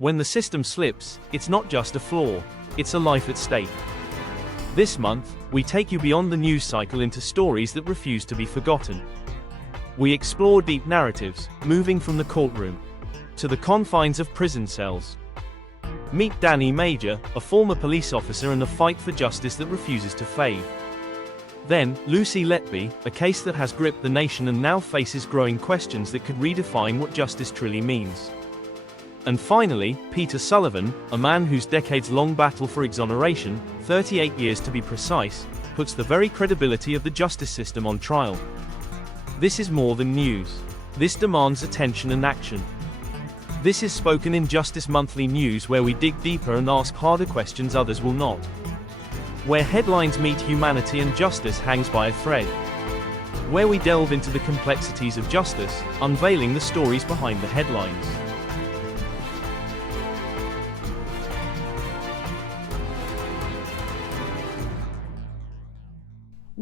When the system slips, it's not just a flaw, it's a life at stake. This month, we take you beyond the news cycle into stories that refuse to be forgotten. We explore deep narratives, moving from the courtroom to the confines of prison cells. Meet Danny Major, a former police officer and a fight for justice that refuses to fade. Then, Lucy Letby, a case that has gripped the nation and now faces growing questions that could redefine what justice truly means. And finally, Peter Sullivan, a man whose decades-long battle for exoneration, 38 years to be precise, puts the very credibility of the justice system on trial. This is more than news. This demands attention and action. This is Spoken in Justice Monthly News, where we dig deeper and ask harder questions others will not. Where headlines meet humanity and justice hangs by a thread. Where we delve into the complexities of justice, unveiling the stories behind the headlines.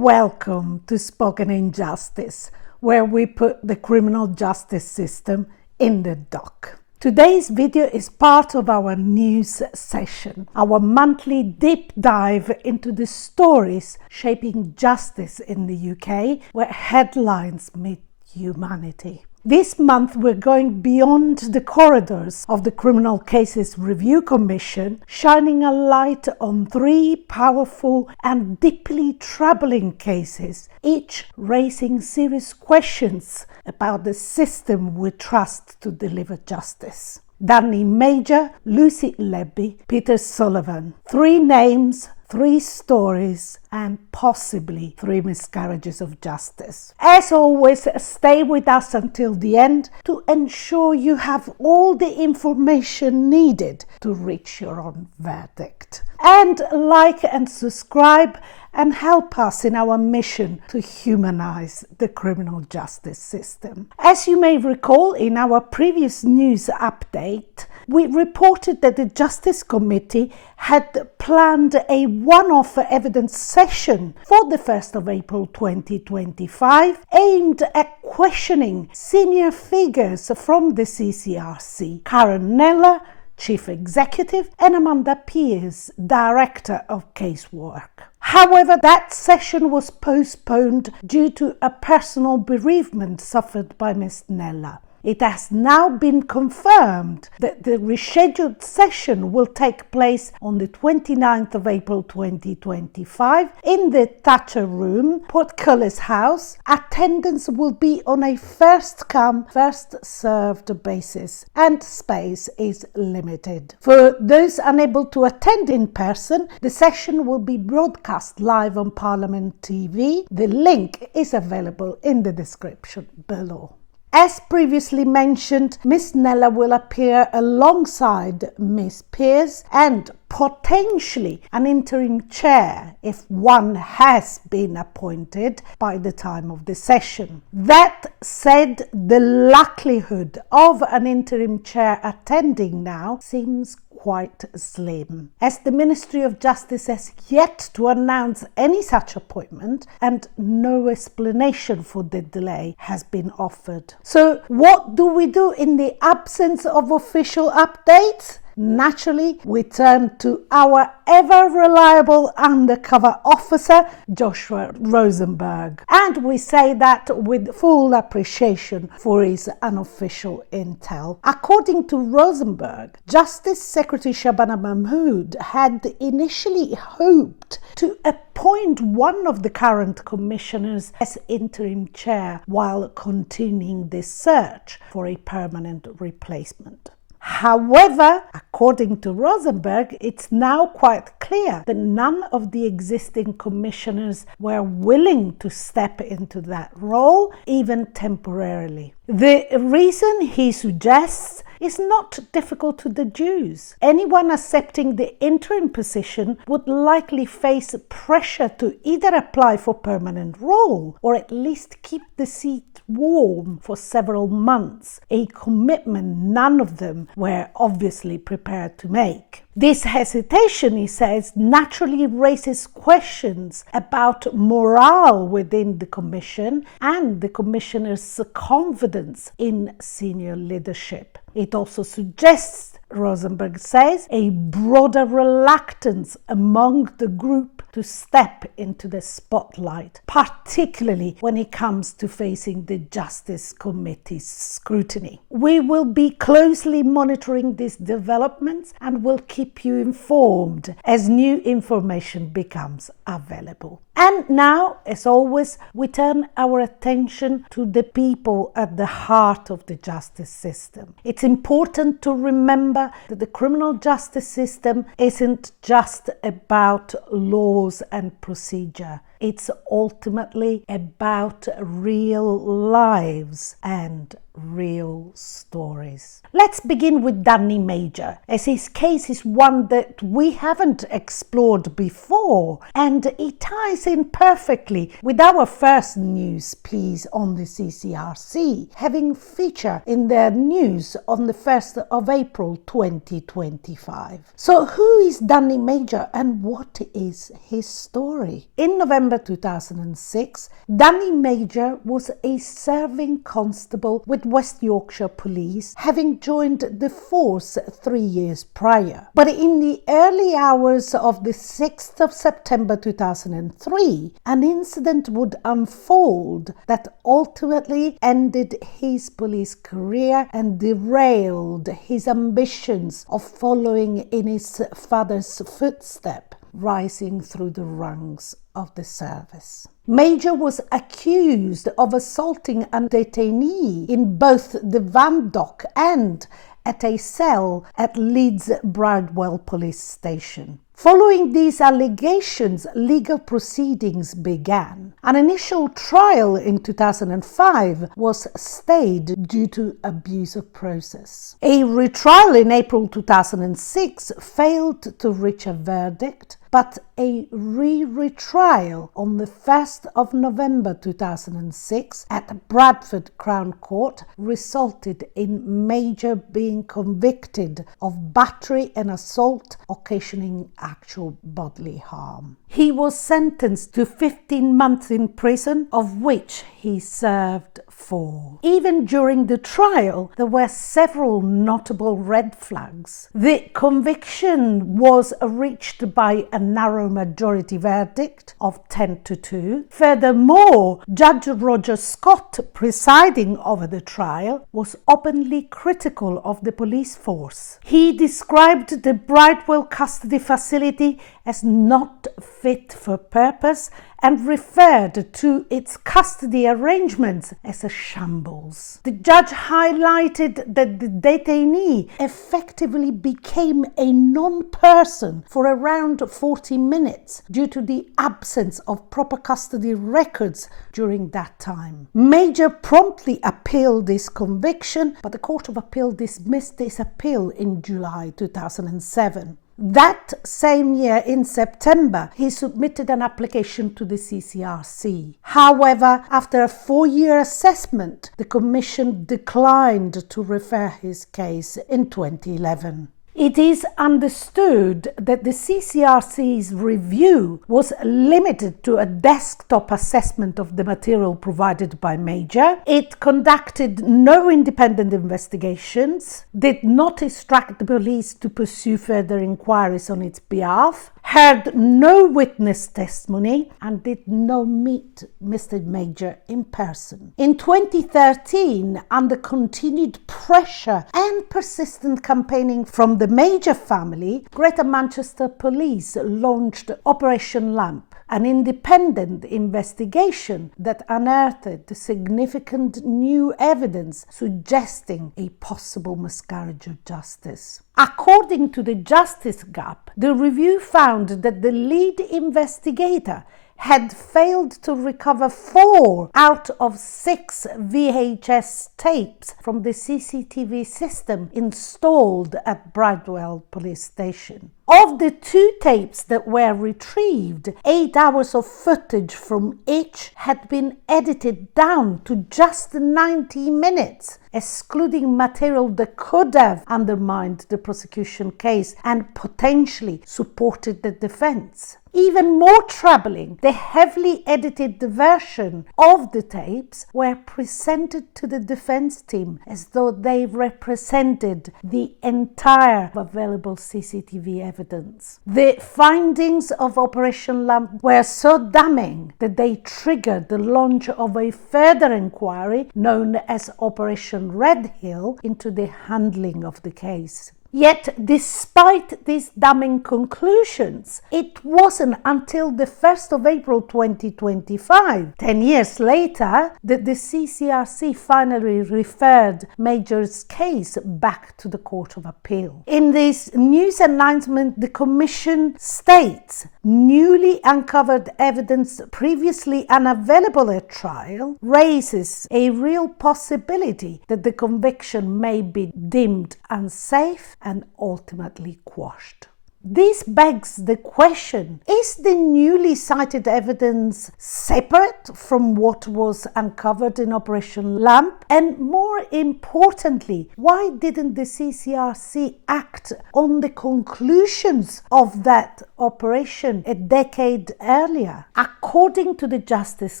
Welcome to Spoken in Justice, where we put the criminal justice system in the dock. Today's video is part of our news session, our monthly deep dive into the stories shaping justice in the UK, where headlines meet humanity. This month we're going beyond the corridors of the Criminal Cases Review Commission, shining a light on three powerful and deeply troubling cases, each raising serious questions about the system we trust to deliver justice. Danny Major, Lucy Letby, Peter Sullivan. Three names, three stories, and possibly three miscarriages of justice. As always, stay with us until the end to ensure you have all the information needed to reach your own verdict. And like and subscribe and help us in our mission to humanize the criminal justice system. As you may recall, in our previous news update, we reported that the Justice Committee had planned a one-off evidence session for the 1st of April 2025 aimed at questioning senior figures from the CCRC, Karen Neller, Chief Executive, and Amanda Pierce, Director of Casework. However, that session was postponed due to a personal bereavement suffered by Ms. Neller. It has now been confirmed that the rescheduled session will take place on the 29th of April 2025 in the Thatcher Room, Portcullis House. Attendance will be on a first-come, first-served basis, and space is limited. For those unable to attend in person, the session will be broadcast live on Parliament TV. The link is available in the description below. As previously mentioned, Ms. Neller will appear alongside Ms. Pierce and potentially an interim chair if one has been appointed by the time of the session. That said, the likelihood of an interim chair attending now seems quite slim, as the Ministry of Justice has yet to announce any such appointment and no explanation for the delay has been offered. So what do we do in the absence of official updates? Naturally, we turn to our ever-reliable undercover officer, Joshua Rosenberg. And we say that with full appreciation for his unofficial intel. According to Rosenberg, Justice Secretary Shabana Mahmood had initially hoped to appoint one of the current commissioners as interim chair while continuing the search for a permanent replacement. However, according to Rosenberg, it's now quite clear that none of the existing commissioners were willing to step into that role, even temporarily. The reason he suggests is not difficult to deduce. Anyone accepting the interim position would likely face pressure to either apply for permanent role or at least keep the seat warm for several months, a commitment none of them were obviously prepared to make. This hesitation, he says, naturally raises questions about morale within the Commission and the Commissioner's confidence in senior leadership. It also suggests Rosenberg says, a broader reluctance among the group to step into the spotlight, particularly when it comes to facing the Justice Committee's scrutiny. We will be closely monitoring these developments and will keep you informed as new information becomes available. And now, as always, we turn our attention to the people at the heart of the justice system. It's important to remember that the criminal justice system isn't just about laws and procedure. It's ultimately about real lives and real stories. Let's begin with Danny Major, as his case is one that we haven't explored before, and it ties in perfectly with our first news piece on the CCRC, having featured in their news on the 1st of April 2025. So who is Danny Major and what is his story? In November 2006, Danny Major was a serving constable with West Yorkshire Police, having joined the force 3 years prior. But in the early hours of the 6th of September 2003, an incident would unfold that ultimately ended his police career and derailed his ambitions of following in his father's footsteps, rising through the ranks of the service. Major was accused of assaulting a detainee in both the van dock and at a cell at Leeds Bridewell police station. Following these allegations, legal proceedings began. An initial trial in 2005 was stayed due to abuse of process. A retrial in April 2006 failed to reach a verdict, but a retrial on the 1st of November 2006 at Bradford Crown Court resulted in Major being convicted of battery and assault occasioning actual bodily harm. He was sentenced to 15 months in prison, of which he served 4. Even during the trial, there were several notable red flags. The conviction was reached by a narrow majority verdict of 10-2. Furthermore, Judge Roger Scott, presiding over the trial, was openly critical of the police force. He described the Bridewell custody facility as not fit for purpose and referred to its custody arrangements as a shambles. The judge highlighted that the detainee effectively became a non-person for around 40 minutes due to the absence of proper custody records during that time. Major promptly appealed this conviction, but the Court of Appeal dismissed this appeal in July 2007. That same year, in September, he submitted an application to the CCRC. However, after a 4-year assessment, the Commission declined to refer his case in 2011. It is understood that the CCRC's review was limited to a desktop assessment of the material provided by Major. It conducted no independent investigations, did not instruct the police to pursue further inquiries on its behalf, heard no witness testimony, and did not meet Mr. Major in person. In 2013, under continued pressure and persistent campaigning from the Major family, Greater Manchester Police launched Operation Lamp, an independent investigation that unearthed significant new evidence suggesting a possible miscarriage of justice. According to the Justice Gap, the review found that the lead investigator had failed to recover 4 out of 6 VHS tapes from the CCTV system installed at Bridewell police station. Of the 2 tapes that were retrieved, 8 hours of footage from each had been edited down to just 90 minutes, excluding material that could have undermined the prosecution case and potentially supported the defense. Even more troubling, the heavily edited version of the tapes were presented to the defense team as though they represented the entire available CCTV evidence. The findings of Operation Slumber were so damning that they triggered the launch of a further inquiry known as Operation Redhill into the handling of the case. Yet, despite these damning conclusions, it wasn't until the 1st of April 2025, 10 years later, that the CCRC finally referred Major's case back to the Court of Appeal. In this news announcement, the Commission states, newly uncovered evidence previously unavailable at trial raises a real possibility that the conviction may be deemed unsafe and ultimately quashed. This begs the question, is the newly cited evidence separate from what was uncovered in Operation Lamp? And more importantly, why didn't the CCRC act on the conclusions of that operation a decade earlier? According to the Justice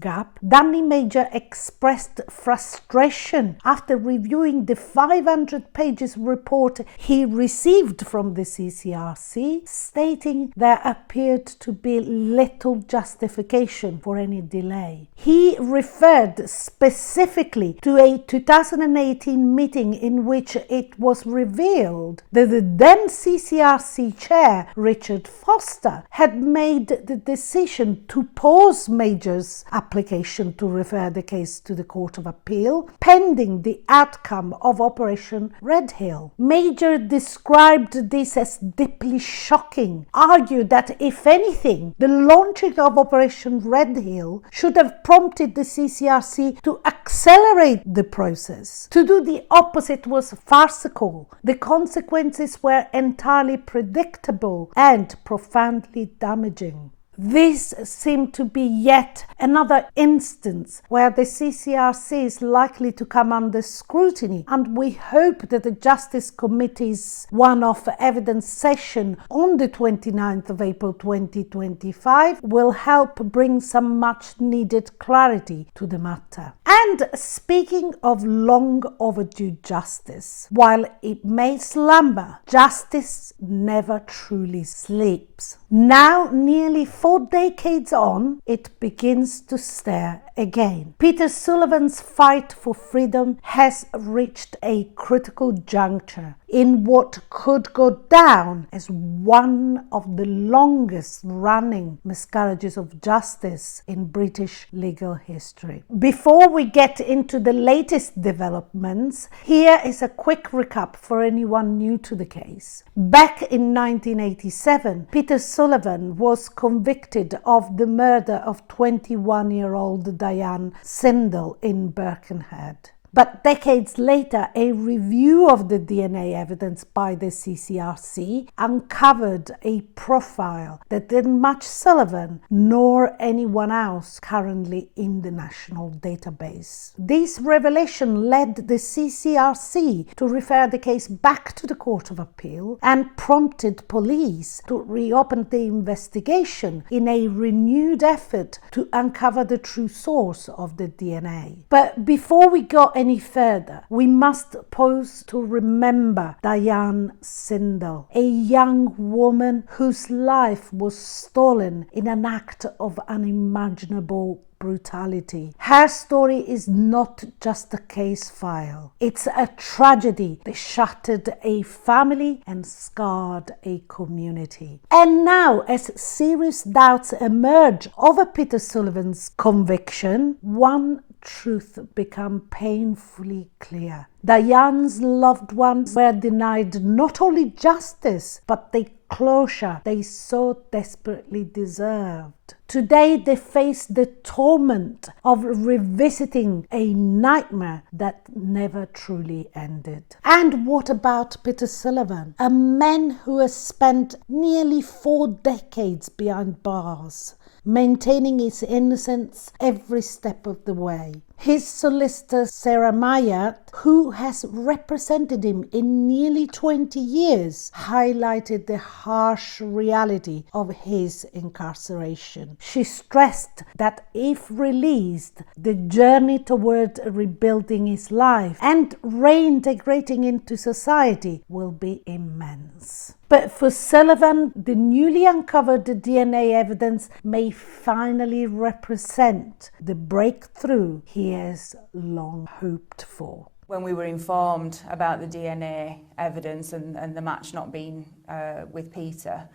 Gap, Danny Major expressed frustration after reviewing the 500 pages report he received from the CCRC, stating there appeared to be little justification for any delay. He referred specifically to a 2018 meeting in which it was revealed that the then CCRC chair, Richard Foster, had made the decision to pause Major's application to refer the case to the Court of Appeal, pending the outcome of Operation Redhill. Major described this as deeply shocking, argued that if anything, the launching of Operation Redhill should have prompted the CCRC to accelerate the process. To do the opposite was farcical. The consequences were entirely predictable and profoundly damaging. This seemed to be yet another instance where the CCRC is likely to come under scrutiny, and we hope that the Justice Committee's one-off evidence session on the 29th of April 2025 will help bring some much-needed clarity to the matter. And speaking of long overdue justice, while it may slumber, justice never truly sleeps. Now, nearly 4 decades on, it begins to stir again. Peter Sullivan's fight for freedom has reached a critical juncture in what could go down as one of the longest running miscarriages of justice in British legal history. Before we get into the latest developments, here is a quick recap for anyone new to the case. Back in 1987, Peter Sullivan was convicted of the murder of 21-year-old Diane Sindel in Birkenhead. But decades later, a review of the DNA evidence by the CCRC uncovered a profile that didn't match Sullivan nor anyone else currently in the national database. This revelation led the CCRC to refer the case back to the Court of Appeal and prompted police to reopen the investigation in a renewed effort to uncover the true source of the DNA. But before we go any further, we must pause to remember Diane Sindel, a young woman whose life was stolen in an act of unimaginable brutality. Her story is not just a case file. It's a tragedy that shattered a family and scarred a community. And now, as serious doubts emerge over Peter Sullivan's conviction, one truth become painfully clear. Diane's loved ones were denied not only justice, but the closure they so desperately deserved. today they face the torment of revisiting a nightmare that never truly ended. And what about Peter Sullivan, a man who has spent nearly 4 decades behind bars, maintaining his innocence every step of the way? His solicitor, Sarah Mayat, who has represented him in nearly 20 years, highlighted the harsh reality of his incarceration. She stressed that if released, the journey toward rebuilding his life and reintegrating into society will be immense. But for Sullivan, the newly uncovered DNA evidence may finally represent the breakthrough he has long hoped for. When we were informed about the DNA evidence and the match not being with Peter,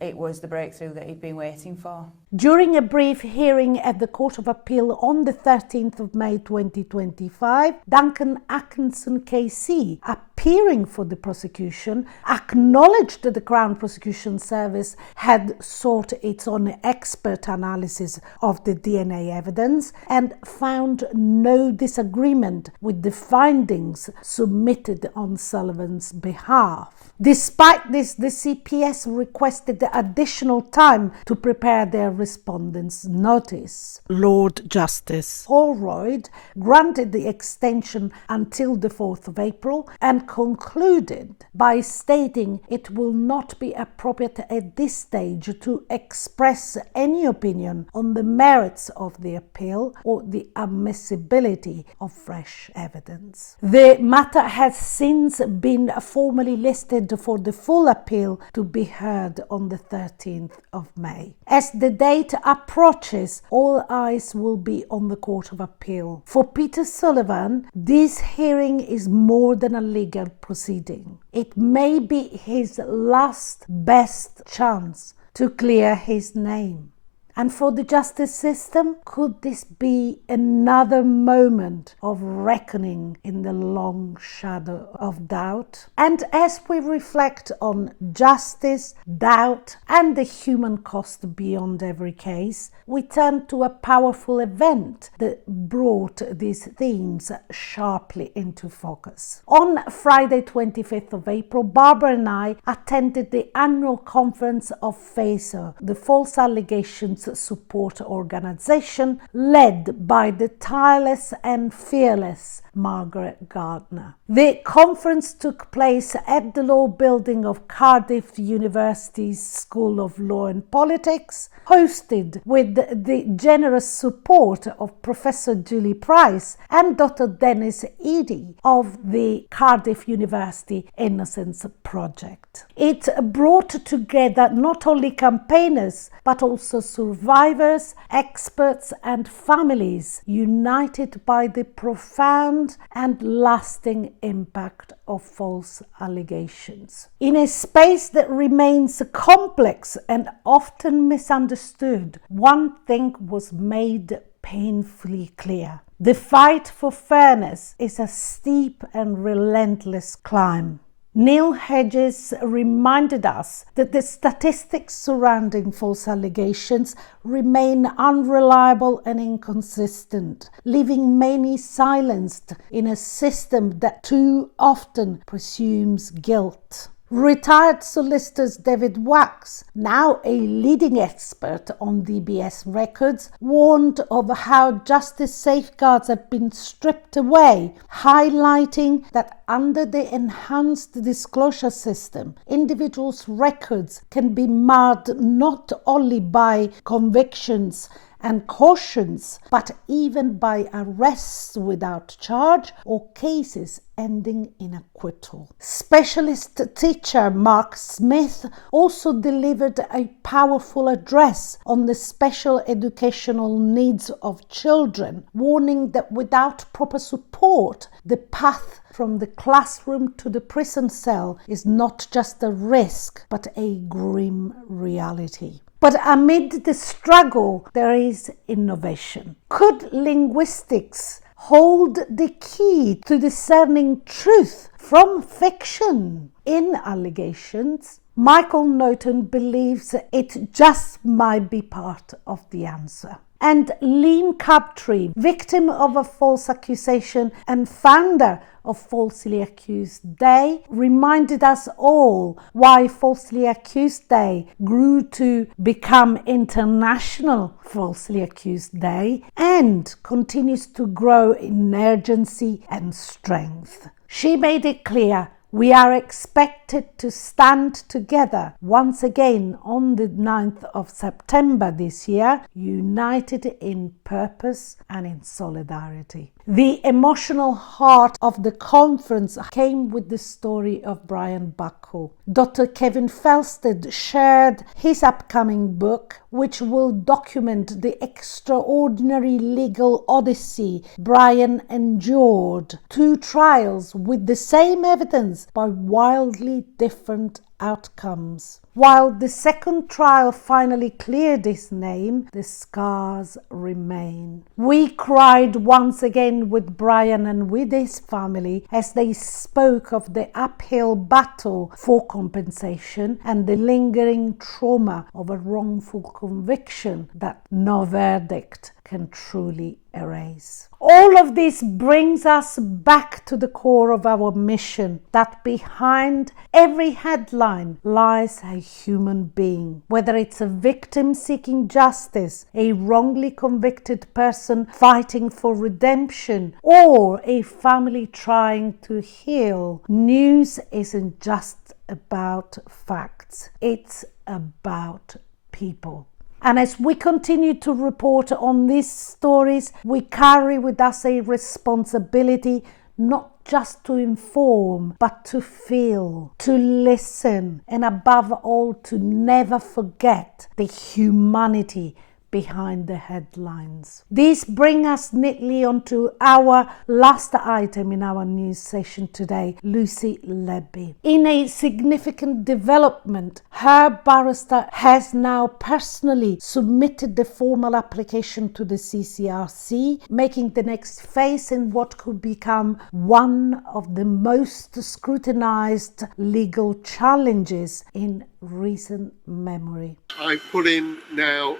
it was the breakthrough that he'd been waiting for. During a brief hearing at the Court of Appeal on the 13th of May 2025, Duncan Atkinson KC, appearing for the prosecution, acknowledged that the Crown Prosecution Service had sought its own expert analysis of the DNA evidence and found no disagreement with the findings submitted on Sullivan's behalf. Despite this, the CPS requested additional time to prepare their respondent's notice. Lord Justice Holroyd granted the extension until the 4th of April and concluded by stating it will not be appropriate at this stage to express any opinion on the merits of the appeal or the admissibility of fresh evidence. The matter has since been formally listed for the full appeal to be heard on the 13th of May. As the date approaches, all eyes will be on the Court of Appeal. For Peter Sullivan, this hearing is more than a legal proceeding. It may be his last best chance to clear his name. And for the justice system, could this be another moment of reckoning in the long shadow of doubt? And as we reflect on justice, doubt, and the human cost beyond every case, we turn to a powerful event that brought these themes sharply into focus. On Friday, 25th of April, Barbara and I attended the annual conference of FASO, the False Allegations Support Organization, led by the tireless and fearless Margaret Gardner. The conference took place at the Law Building of Cardiff University's School of Law and Politics, hosted with the generous support of Professor Julie Price and Dr. Dennis Eady of the Cardiff University Innocence Project. It brought together not only campaigners but also survivors, experts and families united by the profound and lasting impact of false allegations. In a space that remains complex and often misunderstood, one thing was made painfully clear. The fight for fairness is a steep and relentless climb. Neil Hedges reminded us that the statistics surrounding false allegations remain unreliable and inconsistent, leaving many silenced in a system that too often presumes guilt. Retired solicitor David Wax, now a leading expert on DBS records, warned of how justice safeguards have been stripped away, highlighting that under the enhanced disclosure system, individuals' records can be marred not only by convictions and cautions, but even by arrests without charge or cases ending in acquittal. Specialist teacher Mark Smith also delivered a powerful address on the special educational needs of children, warning that without proper support, the path from the classroom to the prison cell is not just a risk, but a grim reality. But amid the struggle, there is innovation. Could linguistics hold the key to discerning truth from fiction in allegations, Michael Norton believes it just might be part of the answer. And Lynn Crabtree, victim of a false accusation and founder of Falsely Accused Day, reminded us all why Falsely Accused Day grew to become International Falsely Accused Day and continues to grow in urgency and strength. She made it clear we are expected to stand together once again on the 9th of September this year, united in purpose and in solidarity. The emotional heart of the conference came with the story of Brian Buckle. Dr. Kevin Felsted shared his upcoming book, which will document the extraordinary legal odyssey Brian endured. 2 trials with the same evidence by wildly different outcomes. While the second trial finally cleared his name, the scars remain. We cried once again with Brian and with his family as they spoke of the uphill battle for compensation and the lingering trauma of a wrongful conviction that no verdict can truly erase. All of this brings us back to the core of our mission, that behind every headline lies a human being. Whether it's a victim seeking justice, a wrongly convicted person fighting for redemption, or a family trying to heal, news isn't just about facts, it's about people. And as we continue to report on these stories, we carry with us a responsibility not just to inform, but to feel, to listen, and above all, to never forget the humanity behind the headlines. These bring us neatly onto our last item in our news session today, Lucy Letby. In a significant development, her barrister has now personally submitted the formal application to the CCRC, making the next phase in what could become one of the most scrutinized legal challenges in recent memory. I put in now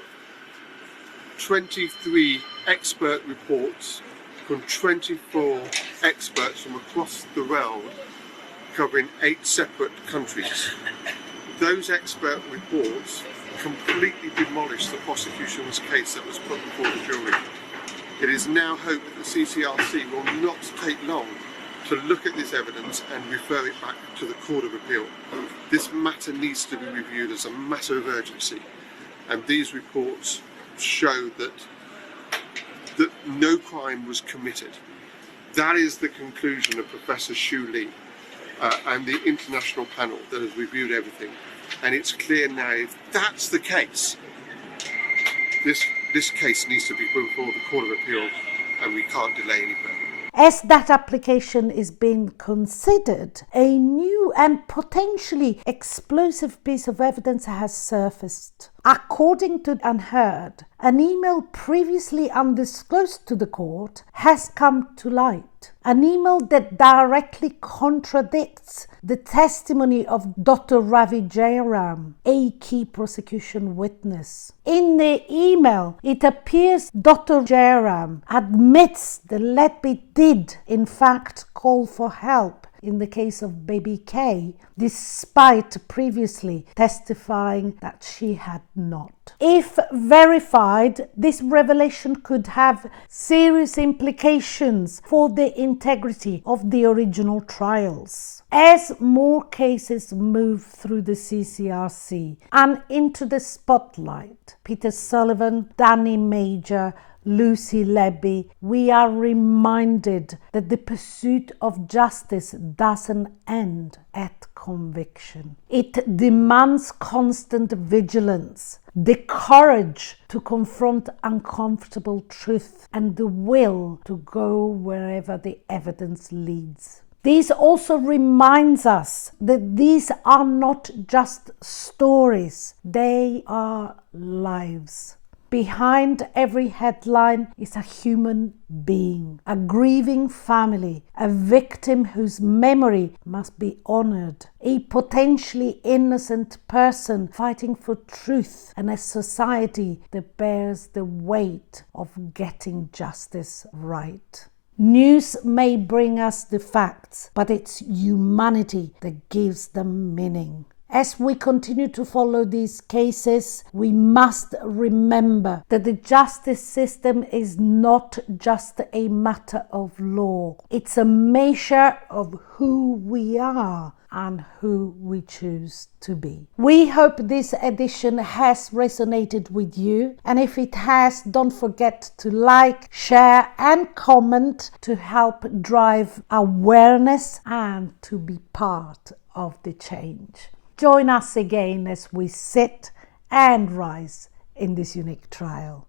23 expert reports from 24 experts from across the realm, covering 8 separate countries. Those expert reports completely demolished the prosecution's case that was put before the jury. It is now hoped that the CCRC will not take long to look at this evidence and refer it back to the Court of Appeal. This matter needs to be reviewed as a matter of urgency, and these reports show that no crime was committed. That is the conclusion of Professor Xu Li and the international panel that has reviewed everything. And it's clear now, if that's the case, this case needs to be put before the Court of Appeal, and we can't delay any further. As that application is being considered, a new and potentially explosive piece of evidence has surfaced. According to Unheard, an email previously undisclosed to the court has come to light. An email that directly contradicts the testimony of Dr. Ravi Jairam, a key prosecution witness. In the email, it appears Dr. Jairam admits that Letby did, in fact, call for help in the case of baby K, despite previously testifying that she had not. If verified, this revelation could have serious implications for the integrity of the original trials. As more cases move through the CCRC and into the spotlight, Peter Sullivan, Danny Major, Lucy Letby, we are reminded that the pursuit of justice doesn't end at conviction. It demands constant vigilance, the courage to confront uncomfortable truth, and the will to go wherever the evidence leads. This also reminds us that these are not just stories, they are lives. behind every headline is a human being, a grieving family, a victim whose memory must be honored, a potentially innocent person fighting for truth, and a society that bears the weight of getting justice right. News may bring us the facts, but it's humanity that gives them meaning. As we continue to follow these cases, we must remember that the justice system is not just a matter of law. It's a measure of who we are and who we choose to be. We hope this edition has resonated with you, and if it has, don't forget to like, share and comment to help drive awareness and to be part of the change. Join us again as we sit and rise in this unique trial.